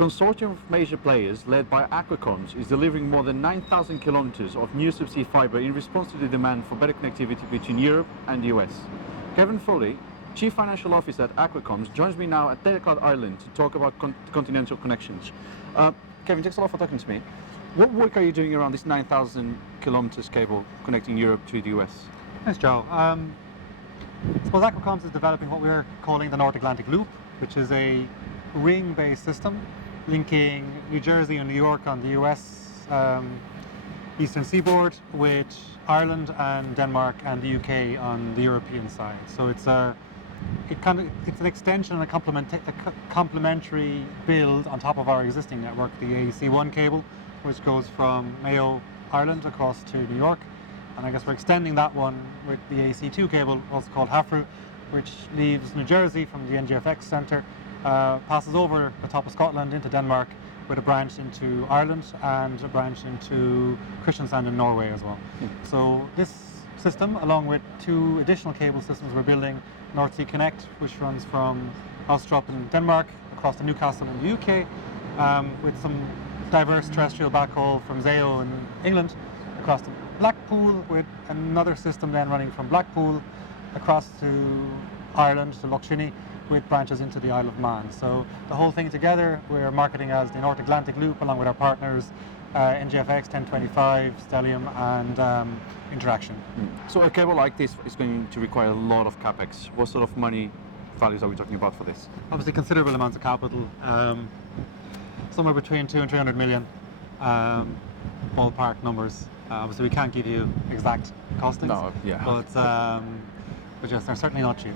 consortium of major players led by AquaComms is delivering more than 9,000 kilometers of new subsea fibre in response to the demand for better connectivity between Europe and the US. Kevin Foley, Chief Financial Officer at AquaComms, joins me now at Datacloud Ireland to talk about continental connections. Kevin, thanks a lot for talking to me. What work are you doing around this 9,000 kilometers cable connecting Europe to the US? Thanks, Joe. I suppose AquaComms is developing what we're calling the North Atlantic Loop, which is a ring-based system linking New Jersey and New York on the US eastern seaboard with Ireland and Denmark and the UK on the European side. So it's an extension and a complementary build on top of our existing network, the AEC1 cable, which goes from Mayo, Ireland across to New York. And I guess we're extending that one with the AEC2 cable, also called HAFRU, which leaves New Jersey from the NGFX centre, passes over the top of Scotland into Denmark with a branch into Ireland and a branch into Kristiansand in Norway as well. So this system, along with two additional cable systems we're building, North Sea Connect, which runs from Ostrup in Denmark across to Newcastle in the UK, with some diverse terrestrial backhaul from Zayo in England across to Blackpool, with another system then running from Blackpool across to Ireland, to Lough Shinny, with branches into the Isle of Man. So the whole thing together we're marketing as the North Atlantic Loop, along with our partners NGFX, 1025, Stellium and Interaction. So a cable like this is going to require a lot of capex. What sort of money values are we talking about for this? Obviously considerable amounts of capital, somewhere between 2 and 300 million, ballpark numbers. Obviously we can't give you exact costings, no, yeah. but yes, they're certainly not cheap.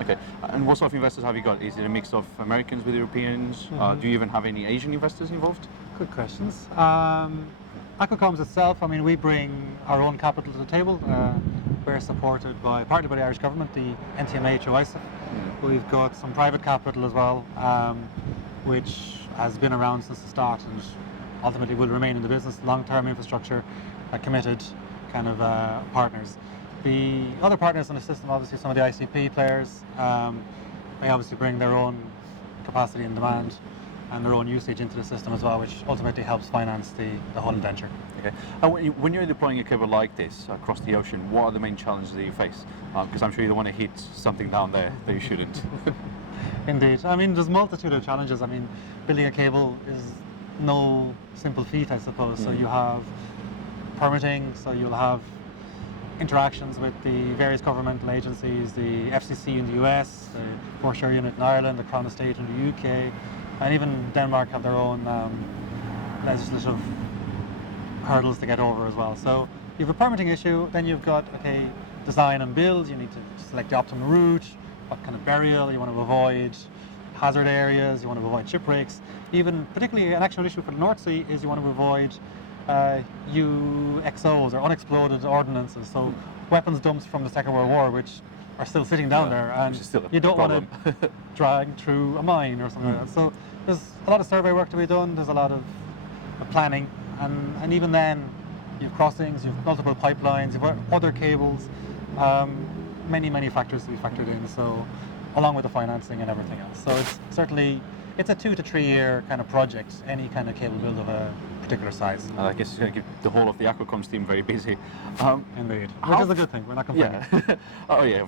Okay, and what sort of investors have you got? Is it a mix of Americans with Europeans? Do you even have any Asian investors involved? Good questions. AquaComms itself, I mean, we bring our own capital to the table. We're supported partly by the Irish government, the NTMH OISA. We've got some private capital as well, which has been around since the start and ultimately will remain in the business. Long-term infrastructure, committed kind of partners. The other partners in the system, obviously some of the ICP players, they obviously bring their own capacity and demand and their own usage into the system as well, which ultimately helps finance the whole venture. Okay. When you're deploying a cable like this across the ocean, what are the main challenges that you face? Because I'm sure you don't want to hit something down there that you shouldn't. Indeed. I mean, there's a multitude of challenges. I mean, building a cable is no simple feat, I suppose. So you have permitting, so you'll have interactions with the various governmental agencies, the FCC in the US, the Foreshore Unit in Ireland, the Crown Estate in the UK, and even Denmark have their own legislative hurdles to get over as well. So you have a permitting issue, then you've got, okay, design and build, you need to select the optimum route, what kind of burial, you want to avoid hazard areas, you want to avoid shipwrecks. Even particularly an actual issue for the North Sea is you want to avoid UXOs or unexploded ordnances, so weapons dumps from the Second World War which are still sitting down there, and you don't want to drag through a mine or something like that. So there's a lot of survey work to be done, there's a lot of planning, and even then you've crossings, you've multiple pipelines, you've other cables, many factors to be factored in, so along with the financing and everything else. So it's certainly a 2 to 3 year kind of project, any kind of cable build of a particular size. I guess it's going to keep the whole of the AquaComms team very busy. Indeed, which is a good thing, we're not complaining. Yeah. Oh yeah,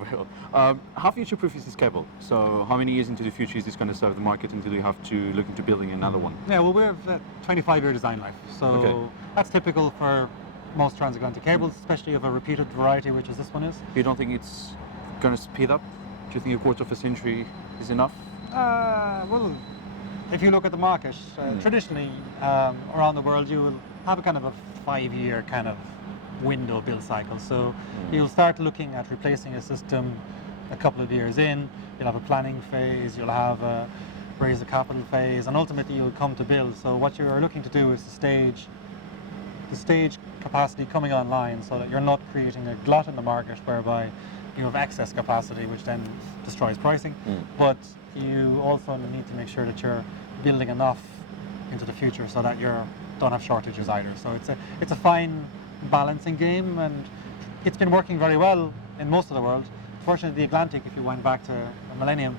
well. How future-proof is this cable? So how many years into the future is this going to serve the market until you have to look into building another one? Yeah, well, we have a 25-year design life, so that's typical for most transatlantic cables, especially of a repeated variety, which is this one is. You don't think it's going to speed up? Do you think a quarter of a century is enough? Well, if you look at the market, traditionally around the world you will have a kind of a 5-year kind of window build cycle. So you'll start looking at replacing a system a couple of years in, you'll have a planning phase, you'll have a raise the capital phase, and ultimately you'll come to build. So what you're looking to do is to stage capacity coming online so that you're not creating a glut in the market whereby you have excess capacity which then destroys pricing, but you also need to make sure that you're building enough into the future so that you don't have shortages either. So it's a fine balancing game, and it's been working very well in most of the world. Fortunately, the Atlantic, if you went back to a millennium,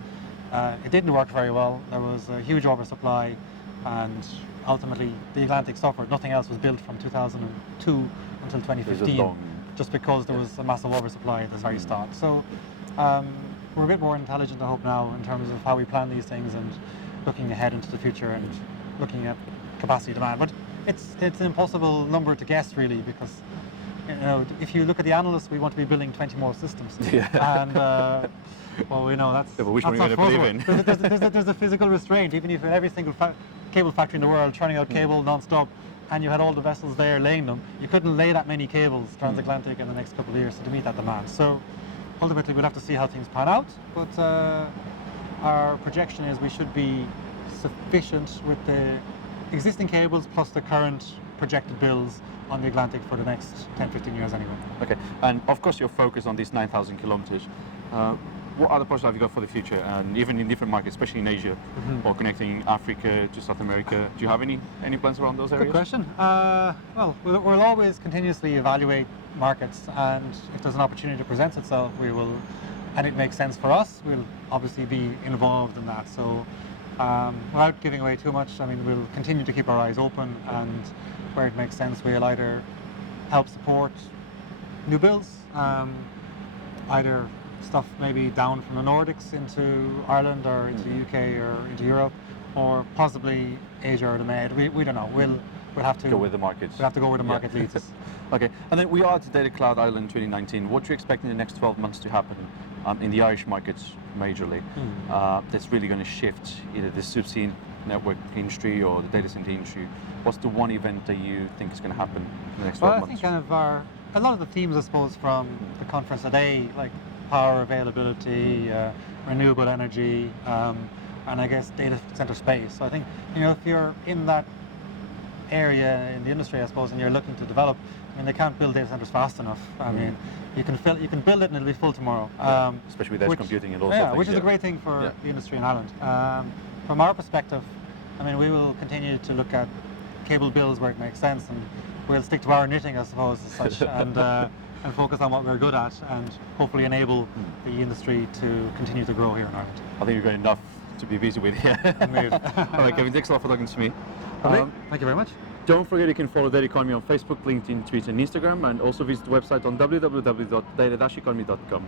It didn't work very well. There was a huge oversupply, and ultimately the Atlantic suffered. Nothing else was built from 2002 until 2015, just because there was a massive oversupply at the very start. So we're a bit more intelligent, I hope, now in terms of how we plan these things and looking ahead into the future and looking at capacity demand. But it's an impossible number to guess, really, because if you look at the analysts, we want to be building 20 more systems. And well, we know that's. Yeah, but which that's one are you going to believe in? There's a physical restraint. Even if in every single cable factory in the world churning out cable non-stop, and you had all the vessels there laying them, you couldn't lay that many cables transatlantic in the next couple of years to meet that demand. So ultimately, we'll have to see how things pan out. But our projection is we should be sufficient with the existing cables plus the current projected builds on the Atlantic for the next 10-15 years anyway. Okay, and of course you're focused on these 9,000 kilometers. What other projects have you got for the future, and even in different markets, especially in Asia, or connecting Africa to South America? Do you have any plans around those areas? Good question. Well, we'll always continuously evaluate markets, and if there's an opportunity that presents itself, we will, and it makes sense for us, we'll obviously be involved in that. So without giving away too much, I mean, we'll continue to keep our eyes open, and where it makes sense, we'll either help support new builds, either stuff maybe down from the Nordics into Ireland or into the UK or into Europe, or possibly Asia or the Med. We don't know. We'll have to go where the market. We'll have to go where the market leads us. Okay, and then we are at Datacloud Ireland 2019. What do you expect in the next 12 months to happen in the Irish markets majorly? That's really going to shift either the subsea network industry or the data center industry. What's the one event that you think is going to happen in the next 12 months? I think kind of a lot of the themes, I suppose, from the conference today, like power availability, renewable energy, and I guess data center space. So I think, if you're in that area in the industry, I suppose, and you're looking to develop, I mean, they can't build data centers fast enough. I mean, you can build it and it'll be full tomorrow. Especially with edge computing and all sorts of things. Which is a great thing for the industry in Ireland. From our perspective, I mean, we will continue to look at cable builds where it makes sense, and we'll stick to our knitting, I suppose, as such, and focus on what we're good at, and hopefully enable the industry to continue to grow here in Ireland. I think you've got enough to be busy with here. All right, Kevin, thanks a lot for talking to me. Thank you very much. Don't forget you can follow Data Economy on Facebook, LinkedIn, Twitter and Instagram, and also visit the website on www.data-economy.com.